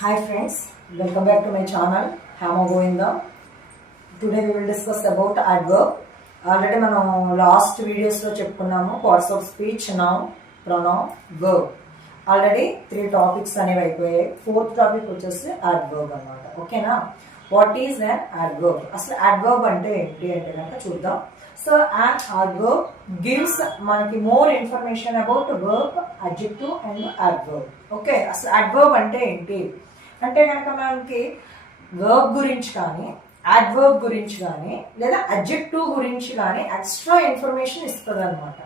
Hi friends, welcome back to my channel Hama Govinda. Today we will discuss about adverb. Already మనం last videos లో చెప్పుకున్నాము parts of speech, noun, pronoun, verb. Already 3 topics అనేవి అయిపోయాయి. 4th topic వచ్చేసి adverb అన్నమాట. ఓకేనా? What is an adverb? అసలు adverb అంటే ఏంటి అంటే కనుక చూద్దాం. సో an adverb gives మనకి more information about verb, adjective and adverb. Okay, అసలు adverb అంటే ఏంటి అంటే కనుక మనకి వర్బ్ గురించి కానీ అడ్వర్బ్ గురించి కానీ లేదా అడ్జెక్టివ్ గురించి కానీ ఎక్స్ట్రా ఇన్ఫర్మేషన్ ఇస్తుంది అనమాట.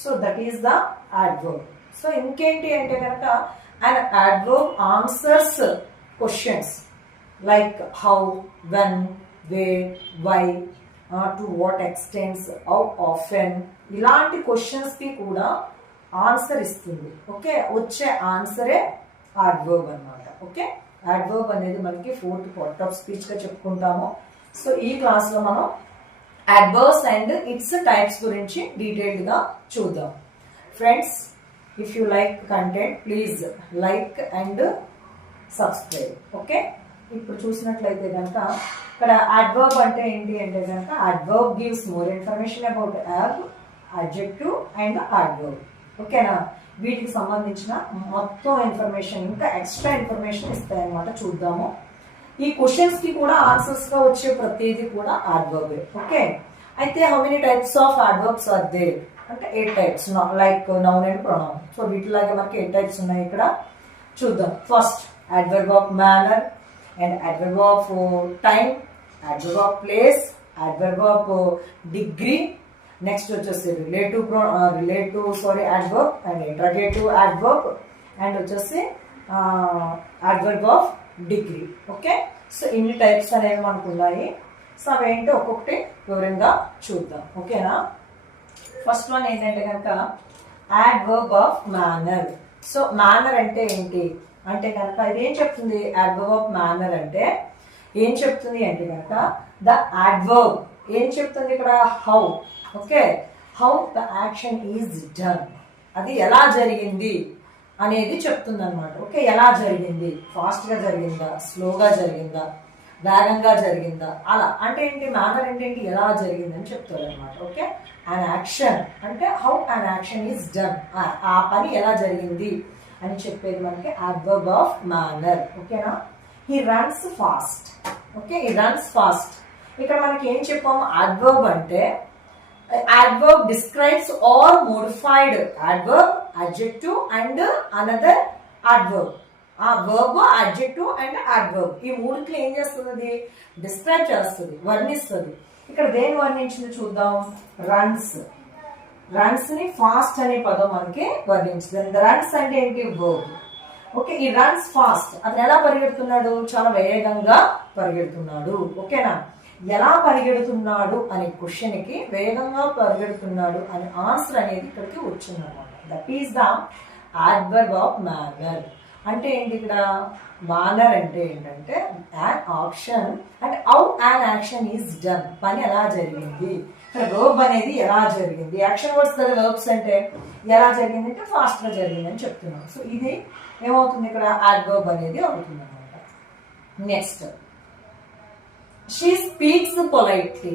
So that is the adverb. సో ఇంకేంటి అంటే కనుక and adverb answers questions like how, when, where, why, to what extents, how often, ఇలాంటి క్వశ్చన్స్ కి కూడా ఆన్సర్ ఇస్తుంది. ఓకే, వచ్చే ఆన్సరే అడ్వర్బ్ అన్నమాట. ఓకే, అడ్వర్బ్ అనేది మనకి 4th పార్ట్ ఆఫ్ స్పీచ్ గా చెప్పుకుంటాము. సో ఈ క్లాస్ లో మనం అడ్వర్బ్స్ అండ్ ఇట్స్ టైప్స్ గురించి డీటెయిల్డ్ గా చూద్దాం. Friends, if you like content please like and subscribe. Okay, ఇప్పుడు చూసినట్లయితే కనుక ఇక్కడ అడ్వర్బ్ అంటే ఏంటి అంటే కనుక adverb gives more information about adjective and adverb. ఓకేనా? వీటికి సంబంధించిన మొత్తం ఇన్ఫర్మేషన్ ఇంకా ఎక్స్ట్రా ఇన్ఫర్మేషన్ ఇస్తాయి అన్నమాట. చూద్దాము. ఈ క్వశ్చన్స్ కి కూడా ఆన్సర్స్ గా వచ్చే ప్రతిదీ కూడా అడ్వర్బ్. ఓకే, అయితే how many types of adverbs are there అంటే 8 types like noun and pronoun. So వీటిలాగే మనకి 8 టైప్స్ ఉన్నాయి. ఇక్కడ చూద్దాం. First adverb of manner and adverb of time, adverb of place, adverb of degree, next వచ్చేసి relative adverb and interrogative adverb and వచ్చేసి adverb of degree. Okay, so ఇన్ని types అనేవి మనకు ఉన్నాయి. సో అవేంటో ఒక్కొక్కటి వివరంగా చూద్దాం. ఓకేనా? ఫస్ట్ వన్ ఏంటంటే కనుక adverb of manner. So manner అంటే ఏంటి అంటే కనుక ఇదేం చెప్తుంది? అడ్వర్బ్ ఆఫ్ మేనర్ అంటే ఏం చెప్తుంది అంటే కనుక ద అడ్వర్బ్ ఏం చెప్తుంది ఇక్కడ? How. Okay, how the action is done, అది ఎలా జరిగింది అనేది చెప్తుంది అనమాట. ఓకే, ఎలా జరిగింది, ఫాస్ట్ గా జరిగిందా, స్లోగా జరిగిందా, వేగంగా జరిగిందా, అలా అంటే ఏంటి? మేనర్ అంటే ఏంటి? ఎలా జరిగింది అని చెప్తారు అనమాట. ఓకే, అన్ యాక్షన్ అంటే how an action is done, ఆ పని ఎలా జరిగింది అని చెప్పేది మనకి అడ్వర్బ్ ఆఫ్ మేనర్. ఓకేనా? He runs fast. Okay, he runs fast. ఇక్కడ మనకి ఏం చెప్పాము? అడ్వర్బ్ అంటే adverb describes or modified adverb, adjective and another adverb. verb, adjective and adverb ఈ మూడిట్లో ఏం చేస్తుంది? డిస్క్రైబ్ చేస్తుంది, వర్ణిస్తుంది. ఇక్కడ దేని వర్ణించింది చూద్దాం. రన్స్. రన్స్ ని ఫాస్ట్ అనే పదం మనకి వర్ణించింది. రన్స్ అంటే ఏంటి? verb. ఓకే, ఈ రన్స్ ఫాస్ట్, అతను ఎలా పరిగెడుతున్నాడు? చాలా వేగంగా పరిగెడుతున్నాడు. ఓకేనా? ఎలా పరిగెడుతున్నాడు అనే క్వశ్చన్ కి వేగంగా పరిగెడుతున్నాడు అనే ఆన్సర్ అనేది ఇక్కడికి వచ్చిందన్నమాట. That is the adverb of manner. అంటే ఏంటి ఇక్కడ? మేనర్ అంటే ఏంటంటే యాన్ యాక్షన్ అంటే how an action is done, పని ఎలా జరిగింది. ఇక్కడ వర్బ్ అనేది ఎలా జరిగింది, యాక్షన్ వర్డ్స్ కదా వర్బ్స్ అంటే ఎలా జరిగింది అంటే ఫాస్ట్ గా జరిగింది అని చెప్తున్నాం. సో ఇది ఏమవుతుంది? ఇక్కడ అడ్వర్బ్ అనేది అవుతుంది అనమాట. Next she speaks politely.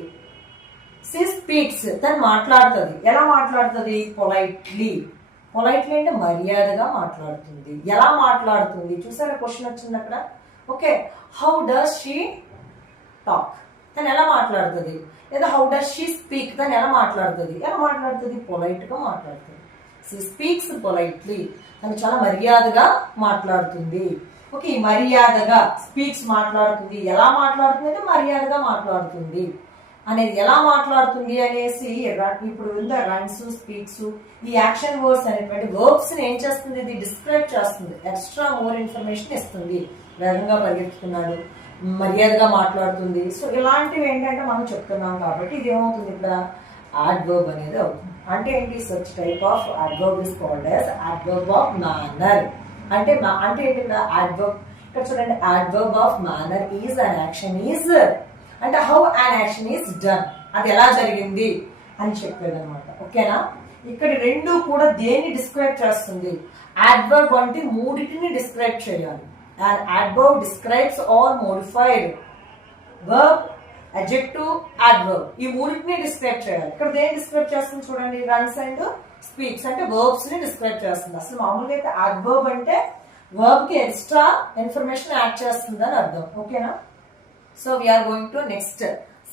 She speaks, తను మాట్లాడుతుంది. ఎలా మాట్లాడుతుంది? పొలైట్లీ. పొలైట్లీ అంటే మర్యాదగా మాట్లాడుతుంది. ఎలా మాట్లాడుతుంది? చూసారా క్వశ్చన్ వచ్చింది అక్కడ. Okay, how does she talk, తను ఎలా మాట్లాడుతుంది. లేదా హౌ డస్ షీ స్పీక్, తను ఎలా మాట్లాడుతుంది. ఎలా మాట్లాడుతుంది? పొలైట్ గా మాట్లాడుతుంది. షీ స్పీక్స్ పొలైట్లీ, తను చాలా మర్యాదగా మాట్లాడుతుంది. ఓకే, మర్యాదగా స్పీక్స్ మాట్లాడుతుంది. ఎలా మాట్లాడుతుంది అంటే మర్యాదగా మాట్లాడుతుంది అనేది. ఎలా మాట్లాడుతుంది అనేసి ఇప్పుడు రన్స్, స్పీక్స్, ఈ యాక్షన్ వర్డ్స్ అనేటువంటి వర్బ్స్ ని ఏం చేస్తుంది? ఇది డిస్క్రైబ్ చేస్తుంది, ఎక్స్ట్రా మోర్ ఇన్ఫర్మేషన్ ఇస్తుంది. వేగంగా పరిగెత్తుతున్నాడు, మర్యాదగా మాట్లాడుతుంది. సో ఇలాంటివి ఏంటంటే మనం చెప్తున్నాం కాబట్టి ఇది ఏమవుతుంది? ఇక్కడ అడ్వర్బ్ అనేది అవుతుంది. అంటే ఏంటి? Such type of adverb is called as adverb of manner. అంటే ఏంటి ఇక్కడ? అడ్వర్బ్ ఇక్కడ చూడండి. Adverb of manner is an action is అంటే how an action is done, అది ఎలా జరిగింది అని చెప్పేది అనమాట. ఓకేనా? ఇక్కడ రెండు కూడా దేన్ని డిస్క్రైబ్ చేస్తుంది? అడ్వర్బ్ అంటే మూడింటిని డిస్క్రైబ్ చేయాలి. an adverb describes or modified verb, adjective, adverb. ఈ మూడింటిని డిస్క్రైబ్ చేయాలి. ఇక్కడ దేని డిస్క్రైబ్ చేస్తుంది చూడండి, రన్స్ అండ్ స్పీక్స్ అంటే వర్బ్స్ ని డిస్క్రైబ్ చేస్తుంది. అసలు మామూలుగా అయితే adverb అంటే verb కి ఎక్స్ట్రా ఇన్ఫర్మేషన్ యాడ్ చేస్తుంది అని అర్థం. ఓకేనా? So we're going to next.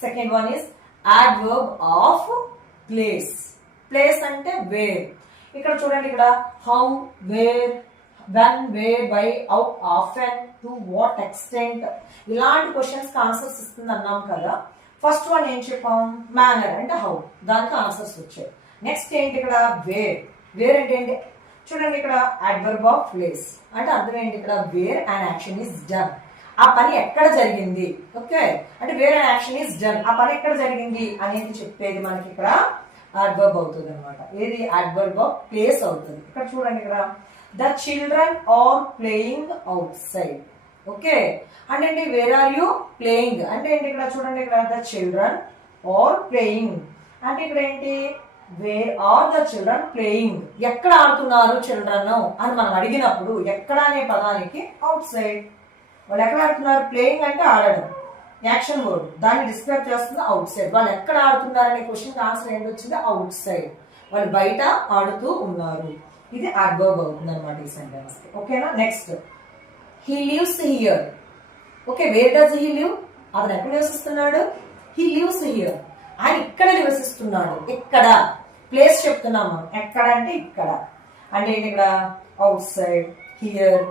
Second one is adverb of place. Place అంటే వేర్. ఇక్కడ చూడండి, ఇక్కడ how, where, when, where, why, how often, to what extent ఇలాంటి క్వశ్చన్స్ ఆన్సర్స్ ఇస్తుంది అన్నాం కదా. ఫస్ట్ వన్ ఏం చెప్పాం, మేనర్ అంటే హౌ, దానికి ఆన్సర్స్ వచ్చాయి. నెక్స్ట్ ఏంటి ఇక్కడ వేర్. వేర్ అంటే ఏంటి చూడండి, ఇక్కడ అడ్వర్బ్ ఆఫ్ ప్లేస్ అంటే అర్థం ఏంటి, ఇక్కడ where and action is done, ఆ పని ఎక్కడ జరిగింది. ఓకే, అంటే where and action is done, ఆ పని ఎక్కడ జరిగింది అనేది చెప్పేది మనకి ఇక్కడ అడ్వర్బ్ అవుతుంది అనమాట. ఏది అడ్వర్బ్ ఆఫ్ ప్లేస్ అవుతుంది. ఇక్కడ చూడండి, ఇక్కడ the children are playing outside. Okay, అంటే ఏంటి, వేర్ ఆర్ యూ ప్లేయింగ్ అంటే ఏంటి, ఇక్కడ చూడండి, ఇక్కడ ద చిల్డ్రన్ ఆర్ ప్లేయింగ్ అంటే ఇక్కడ ఏంటి, where are the children playing, ఎక్కడ ఆడుతున్నారు చిల్డ్రన్ అని మనం అడిగినప్పుడు ఎక్కడ అనే పదానికి అవుట్ సైడ్. వాళ్ళు ఎక్కడ ఆడుతున్నారు, ప్లేయింగ్ అంటే ఆడడం, యాక్షన్ వర్డ్, దాన్ని డిస్క్రైబ్ చేస్తుంది అవుట్ సైడ్. వాళ్ళు ఎక్కడ ఆడుతున్నారు అనే క్వశ్చన్ ఆన్సర్ ఏంటి వచ్చింది, అవుట్ సైడ్, వాళ్ళు బయట ఆడుతూ ఉన్నారు. ఇది అడ్వర్బ్ అవుతుంది అనమాట ఈ సెంటెన్స్ కి. ఓకేనా? Next, he lives here. Okay, where does he live, అతను ఎక్కడ నివసిస్తున్నాడు, హీ లివ్స్ హియర్, ఆయన ఇక్కడ నివసిస్తున్నాడు. ఇక్కడ ప్లేస్ చెప్తున్నాము, ఎక్కడ అంటే ఇక్కడ, అంటే ఇక్కడ అవుట్ సైడ్, హియర్,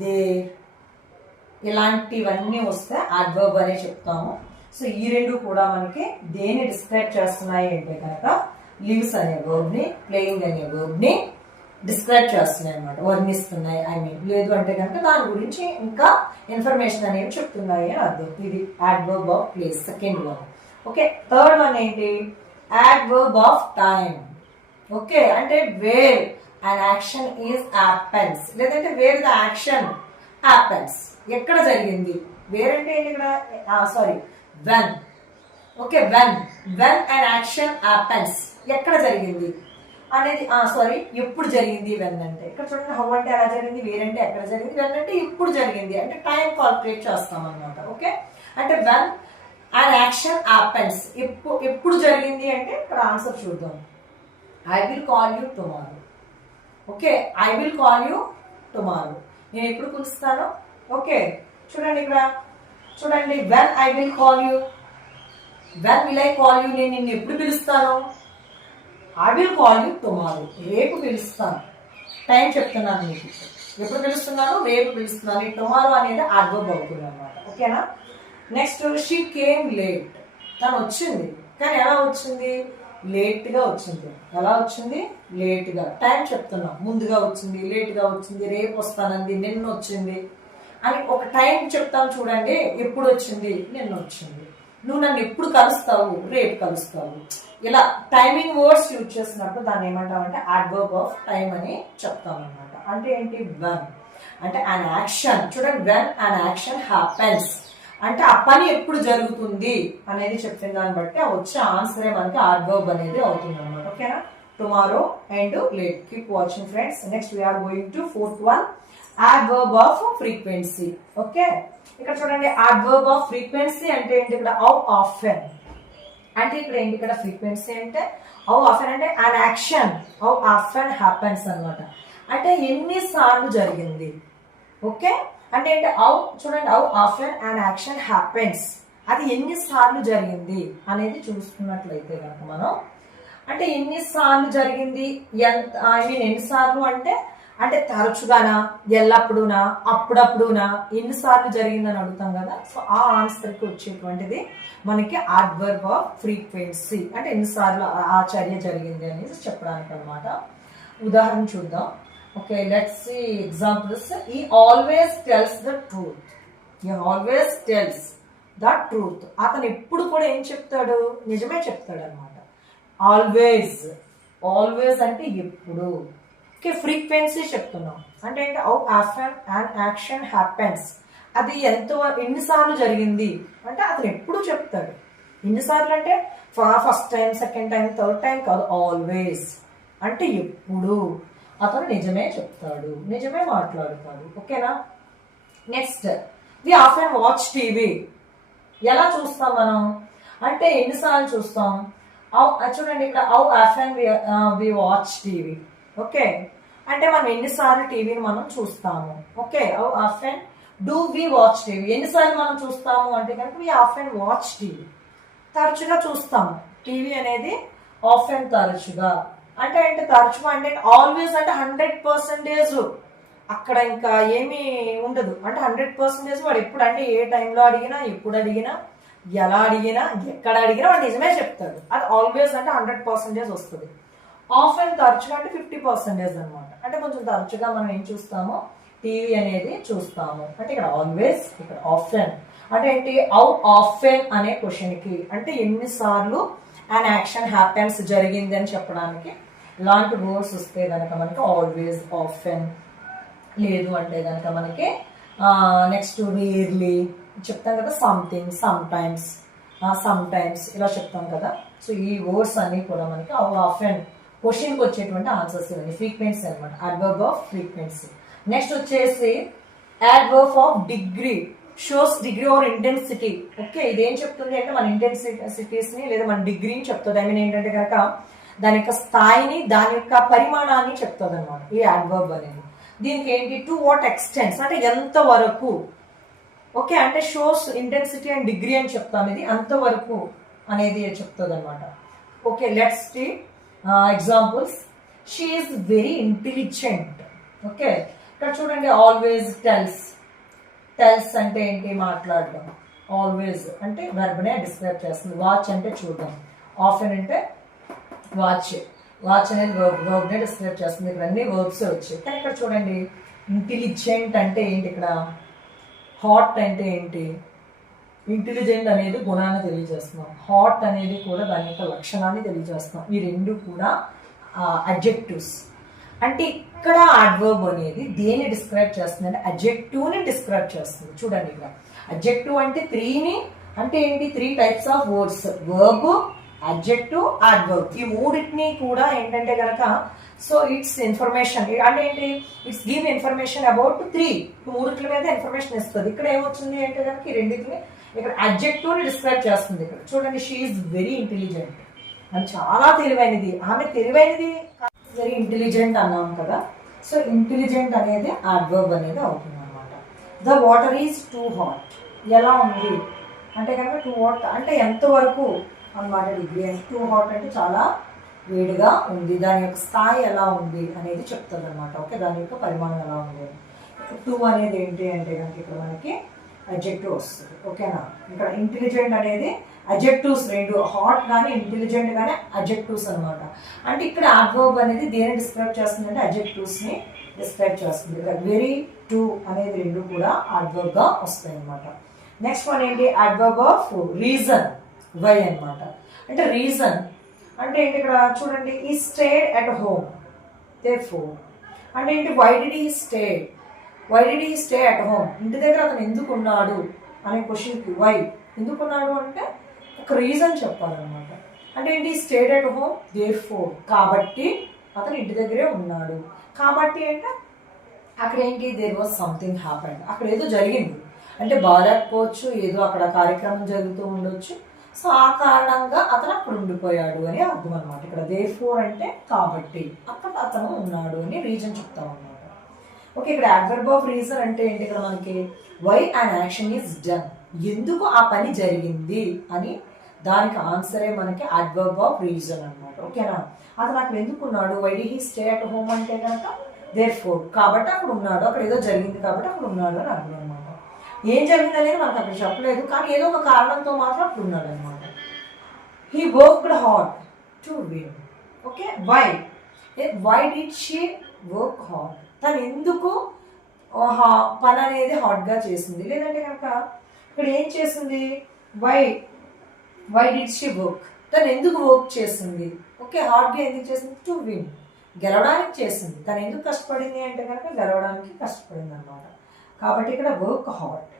దేర్, ఇలాంటివన్నీ వస్తే అడ్వర్బ్ అనే చెప్తాము. సో ఈ రెండు కూడా మనకి దేన్ని డిస్క్రైబ్ చేస్తున్నాయి అంటే కనుక లివ్స్ అనే వర్బ్ ని, ప్లేయింగ్ అనే వర్బ్ ని డిస్క్రైబ్ చేస్తున్నాయి అనమాట, వర్ణిస్తున్నాయి. ఐ మీన్ లేదు అంటే కనుక దాని గురించి ఇంకా ఇన్ఫర్మేషన్ అనేవి చెప్తున్నాయి అని అర్థం. ఇది adverb of place, second one. Okay, third one ఏంటి, అడ్వర్బ్ ఆఫ్ టైం. ఓకే, అంటే where an action is happens, లేదంటే వేర్ ద యాక్షన్ happens, ఎక్కడ జరిగింది. వేర్ అంటే ఏంటి ఇక్కడ, sorry when. Okay, when an action happens, ఎక్కడ జరిగింది అనేది, సారీ ఎప్పుడు జరిగింది. వెన్ అంటే ఇక్కడ చూడండి, హౌ అంటే ఎలా జరిగింది, వేర్ అంటే ఎక్కడ జరిగింది, వెన్ అంటే ఇప్పుడు జరిగింది, అంటే టైం కాల్కులేట్ చేస్తాం అనమాట. ఓకే, అంటే వెన్ అండ్ యాక్షన్ హ్యాపెన్స్, ఎప్పుడు జరిగింది అంటే ఇక్కడ ఆన్సర్ చూద్దాం, I will call you tomorrow. Okay, I will call you tomorrow, నేను ఎప్పుడు పిలుస్తాను. ఓకే, చూడండి ఇక్కడ చూడండి, when I will call you, when will I call you, నేను నిన్ను ఎప్పుడు పిలుస్తాను, I will call you tomorrow, రేపు పిలుస్తాను. టైం చెప్తున్నాను మీకు, ఎప్పుడు పిలుస్తున్నాను, రేపు పిలుస్తున్నాను. టుమారో అనేది అడ్వర్బ్ అవుతుంది అనమాట. ఓకేనా? నెక్స్ట్, షీ కేమ్ లేట్, తను వచ్చింది, కానీ ఎలా వచ్చింది, లేట్ గా వచ్చింది. ఎలా వచ్చింది, లేట్ గా. టైం చెప్తున్నాం, ముందుగా వచ్చింది, లేట్ గా వచ్చింది, రేపు వస్తానంది, నిన్న వచ్చింది అని ఒక టైం చెప్తాను చూడండి. ఎప్పుడు వచ్చింది, నిన్న వచ్చింది. నువ్వు నన్ను ఎప్పుడు కలుస్తావు, రేపు కలుస్తావు. ఇలా టైమింగ్ వర్డ్స్ యూజ్ చేసినప్పుడు దాన్ని ఏమంటామంటే అడ్వర్బ్ ఆఫ్ టైం అని చెప్తాం అనమాట. అంటే ఏంటి, వెన్ అంటే అన్ యాక్షన్. చూడండి, వెన్ అన్ యాక్షన్ హ్యాపెన్స్ అంటే ఆ పని ఎప్పుడు జరుగుతుంది అనేది చెప్పిన దాన్ని బట్టి వచ్చే ఆన్సరే మనకి అడ్వర్బ్ అనేది అవుతుంది అనమాట. ఓకేనా? Tomorrow and late. Keep watching friends. Next we're going to fourth one, adverb of frequency. Okay, ఇక్కడ చూడండి, అడ్వర్బ్ ఆఫ్ ఫ్రీక్వెన్సీ అంటే ఏంటి, ఇక్కడ హౌ ఆఫెన్ అంటే ఇక్కడ ఏంటి, ఇక్కడ ఫ్రీక్వెన్సీ అంటే హౌ ఆఫెన్ అంటే an action how often happens అనమాట, అంటే ఎన్నిసార్లు జరిగింది. ఓకే, అంటే ఏంటి, హౌ చూడండి, how often an action happens, అది ఎన్నిసార్లు జరిగింది అనేది చూసుకున్నట్లయితే కనుక మనం, అంటే ఎన్నిసార్లు జరిగింది, ఎంత, ఐ మీన్ ఎన్నిసార్లు అంటే అంటే తరచుగానా, ఎల్లప్పుడూనా, అప్పుడప్పుడునా, ఎన్నిసార్లు జరిగిందని అడుగుతాం కదా. సో ఆ ఆన్సర్కి వచ్చేటువంటిది మనకి అడ్వర్బ్ ఆఫ్ ఫ్రీక్వెన్సీ, అంటే ఎన్నిసార్లు ఆ చర్య జరిగింది అనేది చెప్పడానికి అనమాట. ఉదాహరణ చూద్దాం. Okay, let's see examples. He always tells the truth. He always tells the truth, అతను ఎప్పుడు కూడా ఏం చెప్తాడు, నిజమే చెప్తాడు అనమాట. ఆల్వేస్, ఆల్వేస్ అంటే ఎప్పుడు. ఓకే, ఫ్రీక్వెన్సీ చెప్తున్నాం అంటే ఏంటి, how often an action happens, అది ఎన్నిసార్లు జరిగింది అంటే అతను ఎప్పుడు చెప్తాడు. ఎన్నిసార్లు అంటే first time, second time, third time కాదు, ఆల్వేస్ అంటే ఎప్పుడు అతను నిజమే చెప్తాడు, నిజమే మాట్లాడుతాడు. ఓకేనా? Next we often watch TV. ఎలా చూస్తాం మనం అంటే ఎన్నిసార్లు చూస్తాం. చూడండి ఇక్కడ how often we watch TV. Okay, అంటే మనం ఎన్నిసార్లు టీవీని మనం చూస్తాము. Okay, how often do we watch TV. ఎన్నిసార్లు మనం చూస్తాము అంటే కనుక వి ఆఫెన్ వాచ్ టీవీ. తరచుగా చూస్తాము టీవీ అనేది. ఆఫెన్ తరచుగా అంటే తరచుగా అంటే ఆల్వేస్ అంటే 100% అక్కడ ఇంకా ఏమీ ఉండదు. అంటే 100% వాడు ఎప్పుడు అంటే ఏ టైంలో అడిగినా, ఎప్పుడు అడిగినా, ఎలా అడిగినా, ఎక్కడ అడిగినా వాడు నిజమే చెప్తాడు. అది ఆల్వేస్ అంటే 100% వస్తుంది. ఆఫెన్ తరచుగా అంటే 50% అనమాట. అంటే కొంచెం తరచుగా మనం ఏం చూస్తామో టీవీ అనేది చూస్తాము. అంటే ఇక్కడ ఆల్వేస్, ఇక్కడ ఆఫెన్ అంటే ఏంటి, హౌ ఆఫెన్ అనే క్వశ్చన్కి అంటే ఎన్నిసార్లు అండ్ యాక్షన్ హ్యాపెన్స్ జరిగింది అని చెప్పడానికి ఇలాంటి వర్డ్స్ వస్తే కనుక మనకి ఆల్వేస్, ఆఫెన్. లేదు అంటే కనుక మనకి నెక్స్ట్ రేర్లీ చెప్తాం కదా, సంథింగ్, సమ్టైమ్స్, సమ్టైమ్స్ ఇలా చెప్తాం కదా. సో ఈ వర్డ్స్ అన్ని కూడా మనకి హౌ ఆఫెన్ క్వశ్చన్కి వచ్చేటువంటి ఆన్సర్స్ ఇవన్నీ. ఫ్రీక్వెన్సీ అనమాట, అడ్వర్బ్ ఆఫ్ ఫ్రీక్వెన్సీ. నెక్స్ట్ వచ్చేసి adverb of degree, shows degree or intensity. Okay, ఇదేం చెప్తుంది అంటే మన ఇంటెన్సిటీస్ని లేదా మన డిగ్రీని చెప్తుంది. ఐ మీన్ ఏంటంటే కనుక దాని యొక్క స్థాయిని, దాని యొక్క పరిమాణాన్ని చెప్తుంది అనమాట ఈ అడ్వర్బ్ అనేది. దీనికి ఏంటి, టు వాట్ ఎక్స్టెంట్స్ అంటే ఎంత వరకు. ఓకే, అంటే షోస్ ఇంటెన్సిటీ అండ్ డిగ్రీ అని చెప్తాం. ఇది అంతవరకు అనేది చెప్తుంది అనమాట. Okay, let's see examples. She is very intelligent. Okay, ఇక్కడ చూడండి ఆల్వేస్ టెల్స్. టెల్స్ అంటే ఏంటి, మాట్లాడడం. ఆల్వేస్ అంటే వెర్బ్నే డిస్క్రైబ్ చేస్తుంది. వాచ్ అంటే చూడడం. ఆఫెన్ అంటే వాచ్. వాచ్ అనేది వర్బ్నే డిస్క్రైబ్ చేస్తుంది. ఇక్కడ అన్ని వర్బ్స్ వచ్చాయి. కానీ ఇక్కడ చూడండి ఇంటెలిజెంట్ అంటే ఏంటి, ఇక్కడ హాట్ అంటే ఏంటి, ఇంటెలిజెంట్ అనేది గుణాన్ని తెలియజేస్తున్నాం. హాట్ అనేది కూడా దాని యొక్క లక్షణాన్ని తెలియజేస్తున్నాం. ఈ రెండు కూడా అడ్జెక్టివ్స్. అంటే ఇక్కడ అడ్వర్బ్ అనేది దేన్ని డిస్క్రైబ్ చేస్తుంది అంటే అడ్జెక్టివ్ని డిస్క్రైబ్ చేస్తుంది. చూడండి ఇక్కడ అడ్జెక్టివ్ అంటే త్రీని అంటే ఏంటి, 3 types of words, verb, adjective, adverb. ఈ మూడింటిని కూడా ఏంటంటే కనుక సో ఇట్స్ ఇన్ఫర్మేషన్ అంటే ఏంటి, ఇట్స్ గివ్ ఇన్ఫర్మేషన్ అబౌట్ 3. ఈ మూడింటి మీద ఇన్ఫర్మేషన్ ఇస్తుంది. ఇక్కడ ఏమొచ్చింది అంటే కనుక ఈ రెండింటిని ఇక్కడ అడ్జెక్టివ్ని డిస్క్రైబ్ చేస్తుంది. ఇక్కడ చూడండి షీ ఈజ్ వెరీ ఇంటెలిజెంట్ అని, చాలా తెలివైనది. ఆమె తెలివైనది, వెరీ ఇంటెలిజెంట్ అన్నాం కదా. సో ఇంటెలిజెంట్ అనేది అడ్వర్బ్ అనేది అవుతుంది అనమాట. The water is too hot. ఎలా ఉంది అంటే కనుక టూ హాట్ అంటే ఎంతవరకు అన్నమాట. డిగ్రీ అంటే టూ హాట్ అంటే చాలా వేడిగా ఉంది. దాని యొక్క స్థాయి ఎలా ఉంది అనేది చెప్తుంది అనమాట. ఓకే, దాని యొక్క పరిమాణం ఎలా ఉంది. టూ అనేది ఏంటి అంటే కనుక ఇక్కడ మనకి అడ్జెక్టివ్ వస్తుంది. ఓకేనా, ఇక్కడ ఇంటెలిజెంట్ అనేది అడ్జెక్టివ్స్ రెండు, హాట్ కానీ ఇంటెలిజెంట్ కానీ అడ్జెక్టివ్స్ అనమాట. అంటే ఇక్కడ అడ్వర్బ్ అనేది దేన్ని డిస్క్రైబ్ చేస్తుంది అంటే అడ్జెక్టివ్స్ని డిస్క్రైబ్ చేస్తుంది. ఇక్కడ వెరీ, టు అనేది రెండు కూడా అడ్వర్బ్ గా వస్తాయి అనమాట. నెక్స్ట్ వన్ ఏంటి, అడ్వర్బ్ ఆఫ్ రీజన్, వై అనమాట. అంటే రీజన్ అంటే ఏంటి, ఇక్కడ చూడండి ఈ స్టేడ్ అట్ హోమ్, దేర్ఫోర్ అంటే ఏంటి, why did he stay, why did he stay at home. ఇంటి దగ్గర అతను ఎందుకు ఉన్నాడు అనే క్వశ్చన్కి వై, ఎందుకున్నాడు అంటే ఒక రీజన్ చెప్పాలన్నమాట. అంటే ఏంటి, స్టేడ్ అట్ హోమ్, దేర్ఫోర్ కాబట్టి అతను ఇంటి దగ్గరే ఉన్నాడు. కాబట్టి అంటే అక్కడ ఏంటి, దేర్ వాజ్ సంథింగ్ హ్యాపెండ్, అక్కడ ఏదో జరిగింది. అంటే బాగాలేకపోవచ్చు, ఏదో అక్కడ కార్యక్రమం జరుగుతూ ఉండొచ్చు. సో ఆ కారణంగా అతను అక్కడ ఉండిపోయాడు అని అర్థం అనమాట. ఇక్కడ దేర్ఫోర్ అంటే కాబట్టి అక్కడ అతను ఉన్నాడు అని రీజన్ చెప్తాం అనమాట. ఓకే, ఇక్కడ అడ్వర్బ్ ఆఫ్ రీజన్ అంటే ఏంటి, ఇక్కడ మనకి why and action is done, ఎందుకు ఆ పని జరిగింది అని దానికి ఆన్సరే మనకి అడ్వర్బ్ ఆఫ్ రీజన్ అనమాట. ఓకేనా, అతను అక్కడ ఎందుకు ఉన్నాడు, why did he stay at home అంటే కనుక దేర్ఫోర్ కాబట్టి అక్కడ ఉన్నాడు, అక్కడ ఏదో జరిగింది కాబట్టి అక్కడ ఉన్నాడు అని అర్థం అనమాట. ఏం జరిగింది అనేది మనకు అక్కడ చెప్పలేదు, కానీ ఏదో ఒక కారణంతో మాత్రం అక్కడ ఉన్నాడు అనమాట. He worked hard to win. Okay, why did she work hard, తను ఎందుకు పని అనేది హార్డ్గా చేసింది. లేదంటే కనుక ఇక్కడ ఏం చేసింది, వై డిడ్ షీ వర్క్, తను ఎందుకు వర్క్ చేసింది. ఓకే, హార్డ్గా ఎందుకు చేసింది, టు విన్, గెలవడానికి చేసింది. తను ఎందుకు కష్టపడింది అంటే కనుక గెలవడానికి కష్టపడింది అనమాట. కాబట్టి ఇక్కడ వర్క్ హార్డ్,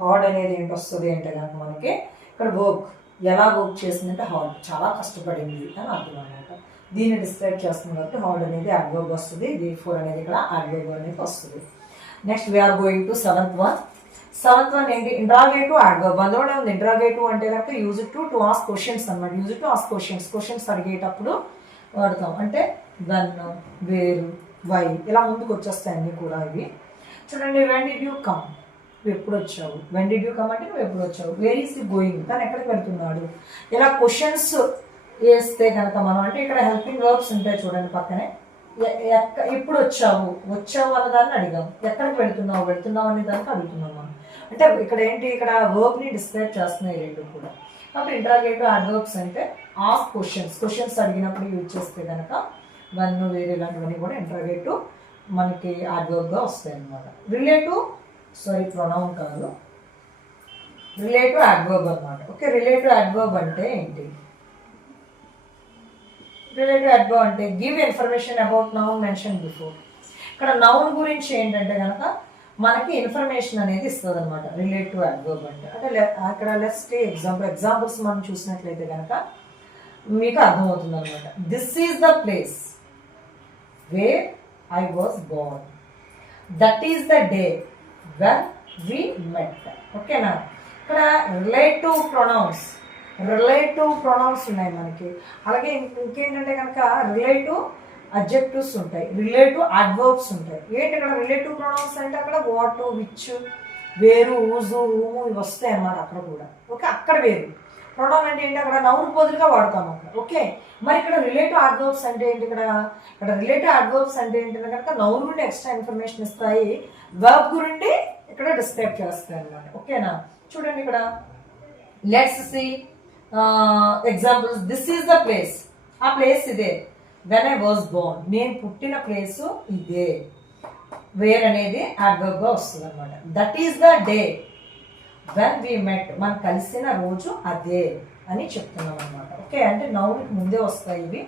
హార్డ్ అనేది ఏంటి వస్తుంది అంటే కనుక మనకి ఇక్కడ వర్క్ ఎలా వర్క్ చేసిందంటే హార్డ్, చాలా కష్టపడింది అని అర్థం అనమాట. దీన్ని డిస్క్రైబ్ చేస్తుంది కాబట్టి హార్డ్ అనేది అడ్వర్బ్ వస్తుంది. దేర్ఫోర్ అనేది ఇక్కడ అడ్వర్బ్ అనేది వస్తుంది. Next we're going to seventh one ఏంటి, ఇంట్రాగేటివ్ అడ్వర్బ్. అందులోనే ఉంది ఇంట్రాగేటివ్ అంటే కనుక యూజ్ టు ఆస్క్ క్వశ్చన్స్ అనమాట. యూజ్ టు ఆస్క్ క్వశ్చన్స్ అడిగేటప్పుడు వాడతాం. అంటే వెన్, వేరు, వై ఇలా ముందుకు వచ్చేస్తాయి అన్నీ కూడా ఇవి. చూడండి, వెన్ డిడ్ యూ కమ్, నువ్వు ఎప్పుడు వచ్చావు. వెన్ డిడ్ యూ కమ్ అంటే నువ్వు ఎప్పుడు వచ్చావు. వేర్ ఈస్ యూ గోయింగ్, తను ఎక్కడికి వెళ్తున్నాడు. ఇలా క్వశ్చన్స్ వేస్తే కనుక మనం, అంటే ఇక్కడ హెల్పింగ్ వర్బ్స్ ఉంటాయి చూడండి పక్కనే. ఎప్పుడు వచ్చావు అన్న దాన్ని అడిగాం. ఎక్కడికి వెళ్తున్నావు అనే దానికి అడుగుతున్నాం మనం. అంటే ఇక్కడ ఏంటి, ఇక్కడ వర్బ్ని డిస్క్రైబ్ చేస్తున్నాయి రెండు కూడా. కాబట్టి ఇంట్రాగేటివ్ అడ్వర్బ్స్ అంటే ఆస్క్ క్వశ్చన్స్ అడిగినప్పుడు యూజ్ చేస్తే కనుక వన్, వేరే ఇలాంటివన్నీ కూడా ఇంట్రాగేటివ్ మనకి అడ్వర్బ్గా వస్తాయి అన్నమాట. ప్రొనౌన్ కాదు, రిలేటివ్ అడ్వర్బ్ అన్నమాట. ఓకే, రిలేటివ్ అడ్వర్బ్ అంటే ఏంటి? రిలేటివ్ అడ్వర్బ్ అంటే give information about noun mention before. ఇక్కడ నౌన్ గురించి ఏంటంటే కనుక మనకి ఇన్ఫర్మేషన్ అనేది ఇస్తుంది అనమాట రిలేటివ్ అడ్వర్బ్ అంటే. అక్కడ లెట్స్ టేక్ ఎగ్జాంపుల్స్ మనం చూసినట్లయితే కనుక మీకు అర్థమవుతుంది అనమాట. This is the place where I was born. That is the day when we met. ఓకేనా, ఇక్కడ రిలేటివ్ ప్రొనౌన్స్ ఉన్నాయి మనకి. అలాగే ఇంకేంటంటే కనుక రిలేటివ్ అడ్జెక్టివ్స్ ఉంటాయి, రిలేటివ్ అడ్వర్బ్స్ ఉంటాయి. ఏంటి ఇక్కడ రిలేటివ్ ప్రొనౌన్స్ అంటే అక్కడ వాట్, విచ్, వేరు, ఊజు, ఊము ఇవి వస్తాయి అన్నమాట అక్కడ కూడా. ఓకే, అక్కడ వేరు. ప్రొనౌన్ అంటే ఏంటి, అక్కడ నౌన్ బదులుగా వాడతాం అక్కడ. ఓకే, మరి ఇక్కడ రిలేటివ్ అడ్వర్బ్స్ అంటే ఏంటి, ఇక్కడ రిలేటివ్ అడ్వర్బ్స్ అంటే ఏంటంటే కనుక నౌన్ గురించి ఎక్స్ట్రా ఇన్ఫర్మేషన్ ఇస్తాయి, వర్బ్ గురించి ఇక్కడ డిస్క్రైబ్ చేస్తాయి అన్నమాట. ఓకేనా, చూడండి ఇక్కడ let's see examples. This is the place, ఆ ప్లేస్ ఇదే. వెన్ ఐ వాజ్ బోర్న్, నేను పుట్టిన ప్లేసు ఇదే. వేర్ అనేది అడ్వర్బ్ గా వస్తుంది అనమాట. That is the day when we met, మనం కలిసిన రోజు అదే అని చెప్తున్నాం అనమాట. ఓకే, అంటే నౌన్ ముందే వస్తాయి ఇవి,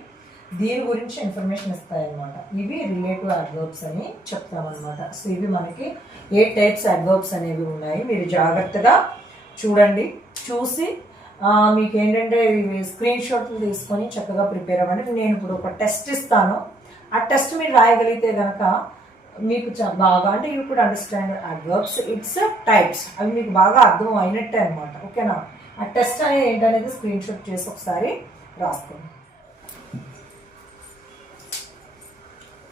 దీని గురించి ఇన్ఫర్మేషన్ ఇస్తాయి అనమాట. ఇవి రిలేటివ్ అడ్వర్బ్స్ అని చెప్తామన్నమాట. సో ఇవి మనకి 8 టైప్స్ అడ్వర్బ్స్ అనేవి ఉన్నాయి. మీరు జాగ్రత్తగా చూడండి, చూసి మీకు ఏంటంటే స్క్రీన్ షాట్లు తీసుకొని చక్కగా ప్రిపేర్ అవ్వండి. నేను ఇప్పుడు ఒక టెస్ట్ ఇస్తాను, ఆ టెస్ట్ మీరు రాయగలిగితే కనుక మీకు బాగా, అంటే you could understand adverbs, it's types, అవి మీకు బాగా అర్థం అయినట్టే అనమాట. ఓకేనా, ఆ టెస్ట్ అనేది ఏంటనేది స్క్రీన్ షాట్ చేసి ఒకసారి రాసుకోండి.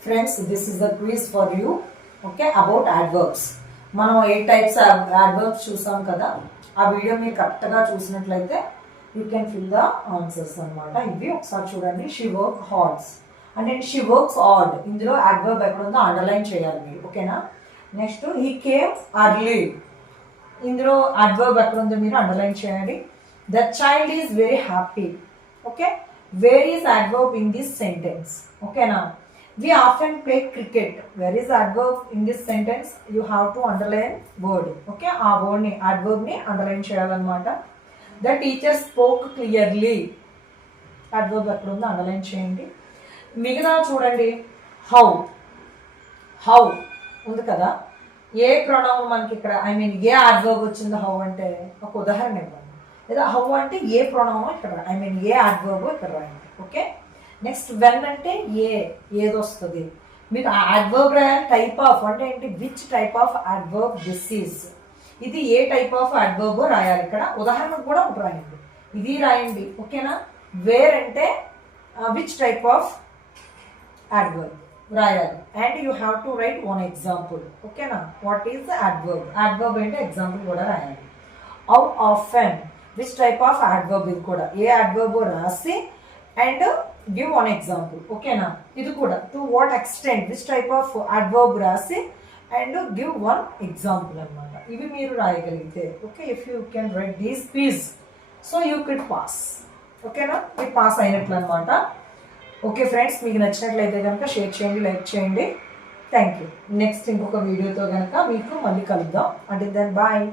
Friends, this is the quiz for you. Okay, about adverbs. మనం 8 టైప్స్ అడ్వర్బ్స్ చూసాం కదా. ఆ వీడియో మీరు కరెక్ట్గా చూసినట్లయితే you can fill the answers అనమాట. ఇవి ఒకసారి చూడండి. షీ వర్క్ హార్డ్స్ అంటే షీ వర్క్స్ ఆడ్, ఇందులో అడ్వర్బ్ ఎక్కడ ఉందో అండర్లైన్ చేయాలి మీరు. ఓకేనా, నెక్స్ట్ హీ కేమ్ అర్లీ, ఇందులో అడ్వర్బ్ ఎక్కడ ఉందో మీరు అండర్లైన్ చేయండి. The child is very happy. Okay, where is adverb in this sentence. ఓకేనా, we often play cricket. Where is adverb in this sentence? You have to underline word. Okay, ఆ word ని adverb ని underline చేయాలన్నమాట. The teacher spoke clearly. adverb ఎక్కడ ఉందో underline చేయండి. మిగతా చూడండి, హౌ ఉంది కదా. ఏ ప్రొనౌన్ మనకి ఇక్కడ, ఏ adverb వచ్చిందో హౌ అంటే ఒక ఉదాహరణ ఇవ్వండి. లేదా హౌ అంటే ఏ ప్రొనౌన్ ఇక్కడ, ఏ adverb ఇక్కడ రాయండి. ఓకే, నెక్స్ట్ వెన్ అంటే ఏది వస్తుంది మీకు. అడ్వర్బ్ రాయాలి. టైప్ ఆఫ్ అంటే ఏంటి, which type of adverb this is, ఇది ఏ టైప్ ఆఫ్ అడ్వర్బ్ రాయాలి. ఇక్కడ ఉదాహరణకు కూడా ఒకటి రాయండి, ఇది రాయండి. ఓకేనా, వేర్ అంటే విచ్ టైప్ ఆఫ్ అడ్వర్బ్ రాయాలి. And you have to write one example. ఓకేనా, వాట్ ఈస్ అడ్వర్బ్, అడ్వర్బ్ అంటే ఎగ్జాంపుల్ కూడా రాయాలి. How often, which type of adverb, ఇది కూడా ఏ అడ్వర్బ్ రాసి అండ్ గివ్ వన్ ఎగ్జాంపుల్. ఓకేనా, ఇది కూడా to what extent, which type of adverb రాసి అండ్ గివ్ వన్ ఎగ్జాంపుల్ అనమాట. ఇవి మీరు రాయగలిగితే okay, if you can write these quiz so you can pass. ఓకేనా, ఇది పాస్ అయినట్లు అనమాట. ఓకే ఫ్రెండ్స్, మీకు నచ్చినట్లయితే కనుక షేర్ చేయండి, లైక్ చేయండి. Thank you. నెక్స్ట్ ఇంకొక వీడియోతో కనుక మీకు మళ్ళీ కలుద్దాం. అంటే దెన్ బాయ్.